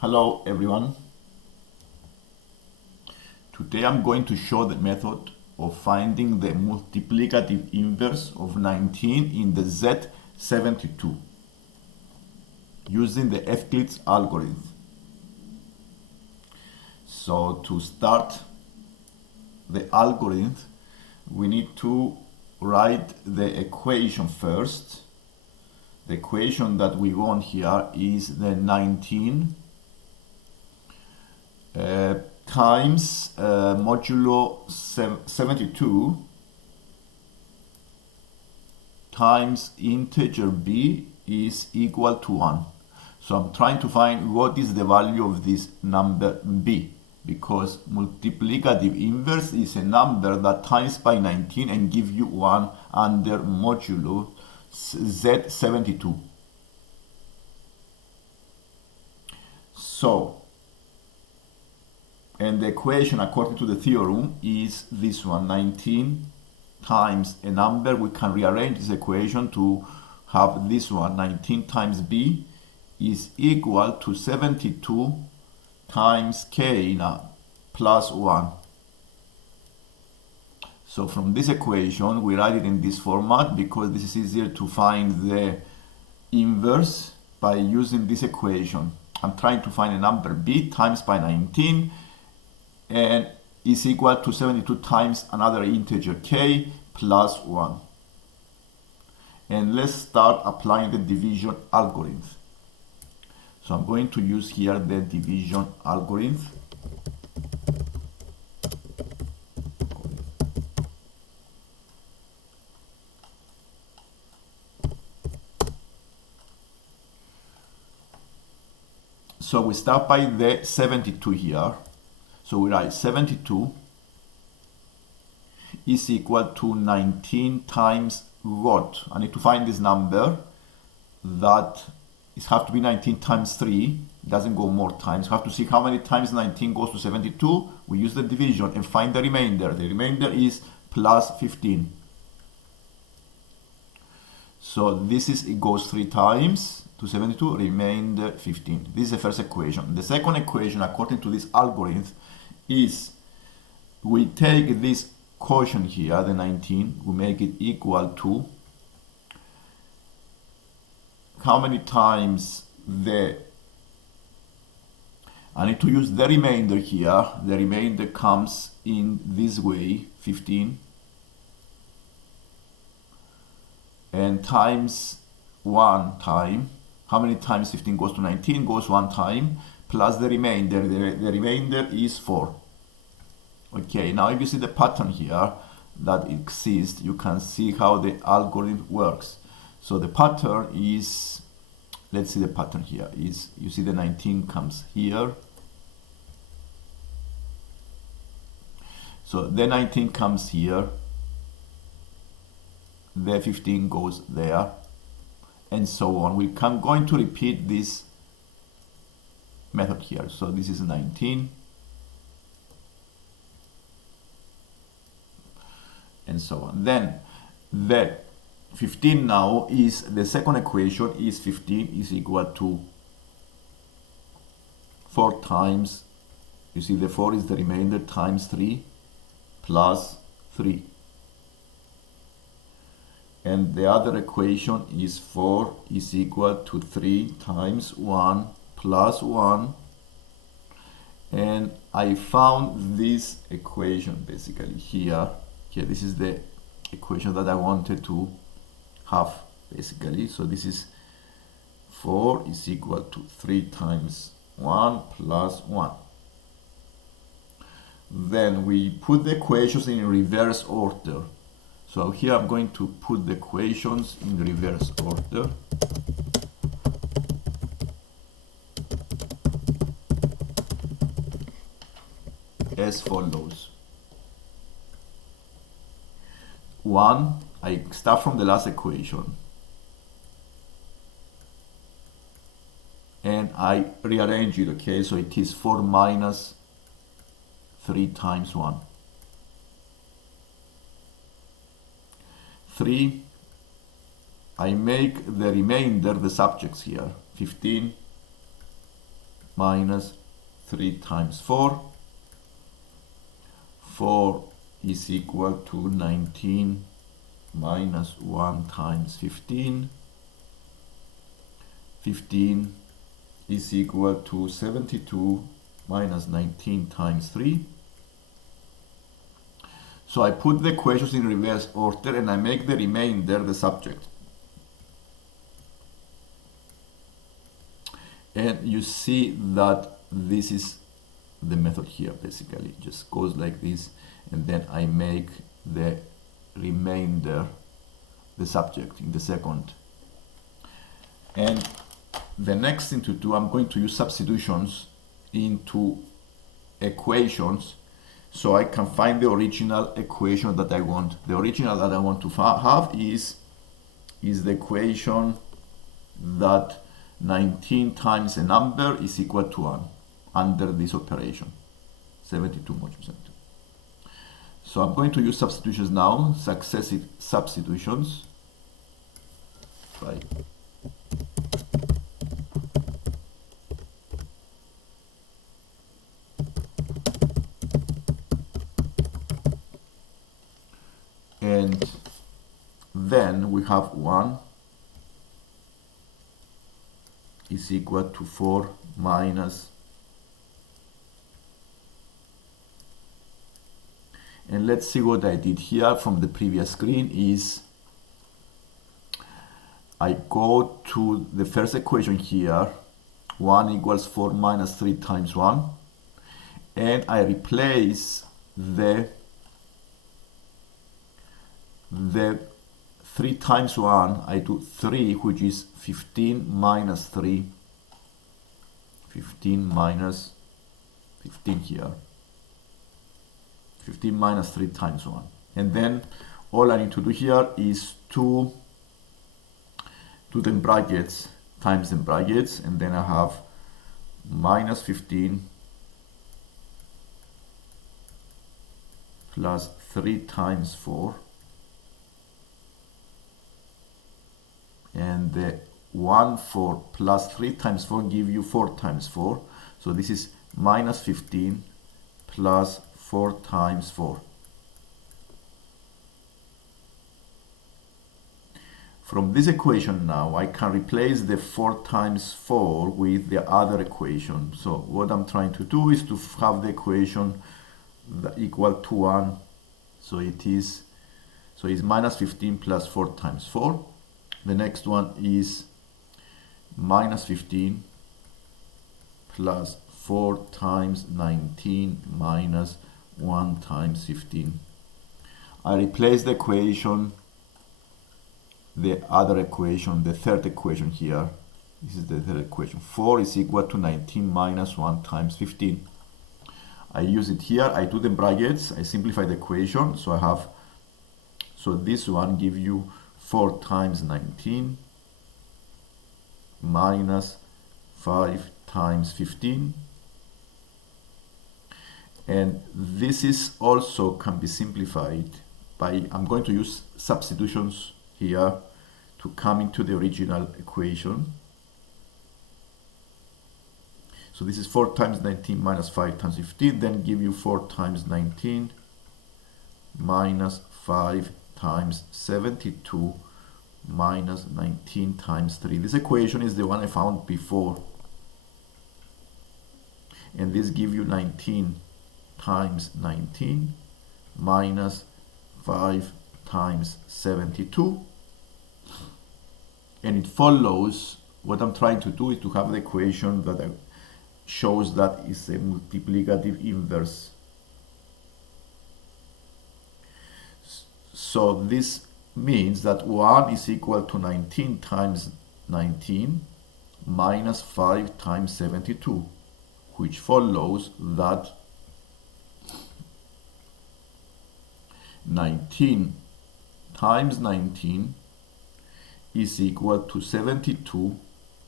Hello everyone. Today I'm going to show the method of finding the multiplicative inverse of 19 in the Z72 using the Euclid's algorithm. So to start the algorithm, we need to write the equation first. The equation that we want here is the 19 times modulo 72 times integer b is equal to 1. So I'm trying to find what is the value of this number b, because multiplicative inverse is a number that times by 19 and give you 1 under modulo z72. So, and the equation according to the theorem is this one, 19 times a number. We can rearrange this equation to have this one, 19 times b is equal to 72 times k now plus 1. So from this equation we write it in this format because this is easier to find the inverse by using this equation. I'm trying to find a number b times by 19 and is equal to 72 times another integer k plus 1. And let's start applying the division algorithm. So I'm going to use here the division algorithm. So we start by the 72 here. So we write 72 is equal to 19 times what? I need to find this number that it has to be 19 times 3. It doesn't go more times. You have to see how many times 19 goes to 72. We use the division and find the remainder. The remainder is plus 15. So this is, it goes 3 times to 72, remainder 15. This is the first equation. The second equation, according to this algorithm, is we take this quotient here, the 19, we make it equal to how many times I need to use the remainder here. The remainder comes in this way, 15, and times 1 time. How many times 15 goes to 19? Goes 1 time, plus the remainder. The remainder is 4. Okay, now if you see the pattern here that exists, you can see how the algorithm works. So the pattern is, let's see the pattern here, is you see the 19 comes here. So the 19 comes here, the 15 goes there, and so on. We can going to repeat this method here. So this is 19, and so on. Then the 15 now is, the second equation is 15 is equal to 4 times, you see the 4 is the remainder, times 3 plus 3. And the other equation is 4 is equal to 3 times 1 plus 1. And I found this equation basically here. Okay, this is the equation that I wanted to have basically. So this is 4 is equal to 3 times 1 plus 1. Then we put the equations in reverse order. So here I'm going to put the equations in reverse order. As follows. 1, I start from the last equation and I rearrange it, okay? So it is 4 minus 3 times 1. 3, I make the remainder the subjects here, 15 minus 3 times 4. 4 is equal to 19 minus 1 times 15. 15 is equal to 72 minus 19 times 3. So I put the equations in reverse order and I make the remainder the subject. And you see that this is the method here, basically. It just goes like this, and then I make the remainder the subject in the second. And the next thing to do, I'm going to use substitutions into equations so I can find the original equation that I want. The original that I want to have is the equation that 19 times a number is equal to 1 under this operation. 72 more 72. So I'm going to use substitutions now, successive substitutions. Right. And then we have 1 is equal to 4 minus, and let's see what I did here from the previous screen is I go to the first equation here, 1 equals 4 minus 3 times 1, and I replace the 3 times 1, I do 3, which is 15 minus 3, 15 minus 15 here, 15 minus 3 times 1. And then all I need to do here is to do the brackets times the brackets, and then I have minus 15 plus 3 times 4, and the 1, 4 plus 3 times 4 give you 4 times 4. So this is minus 15 plus 4 times 4. From this equation now, I can replace the 4 times 4 with the other equation. So what I'm trying to do is to have the equation equal to 1. So it's minus 15 plus 4 times 4. The next one is minus 15 plus 4 times 19 minus 1 times 15. I replace the equation, the other equation, the third equation here. This is the third equation. 4 is equal to 19 minus 1 times 15. I use it here. I do the brackets. I simplify the equation. So this one gives you 4 times 19 minus 5 times 15. And this is also can be simplified by, I'm going to use substitutions here to come into the original equation. So this is 4 times 19 minus 5 times 15, then give you 4 times 19 minus 5 times 72 minus 19 times 3. This equation is the one I found before. And this gives you 19 times 19 minus 5 times 72. And it follows, what I'm trying to do is to have the equation that shows that is a multiplicative inverse. So this means that 1 is equal to 19 times 19 minus 5 times 72, which follows that 19 times 19 is equal to 72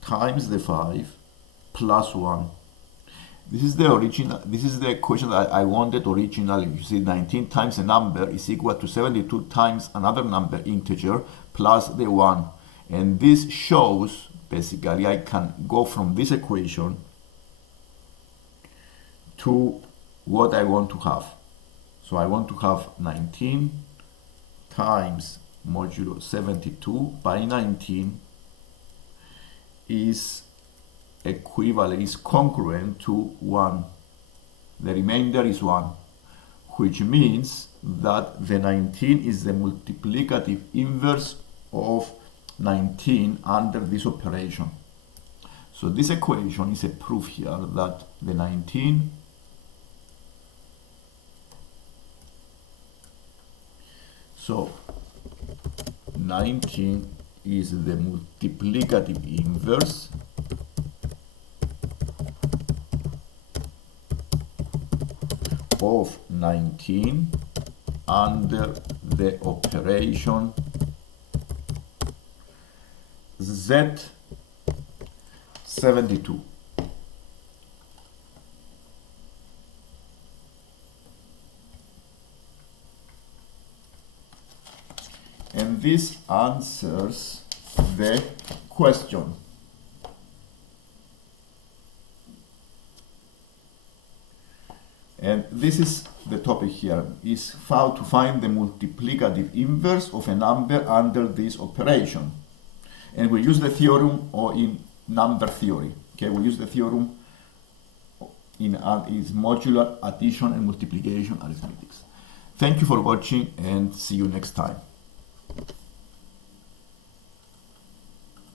times the 5 plus 1. This is the original, this is the equation that I wanted originally. You see 19 times a number is equal to 72 times another number, integer, plus the 1. And this shows, basically, I can go from this equation to what I want to have. So I want to have 19 times modulo 72 by 19 is equivalent, is congruent to 1. The remainder is 1, which means that the 19 is the multiplicative inverse of 19 under this operation. So this equation is a proof here that the 19 is the multiplicative inverse of 19 under the operation Z72. And this answers the question. And this is the topic here, is how to find the multiplicative inverse of a number under this operation. And we use the theorem or in number theory. Okay, we use the theorem in its modular addition and multiplication arithmetics. Thank you for watching and see you next time.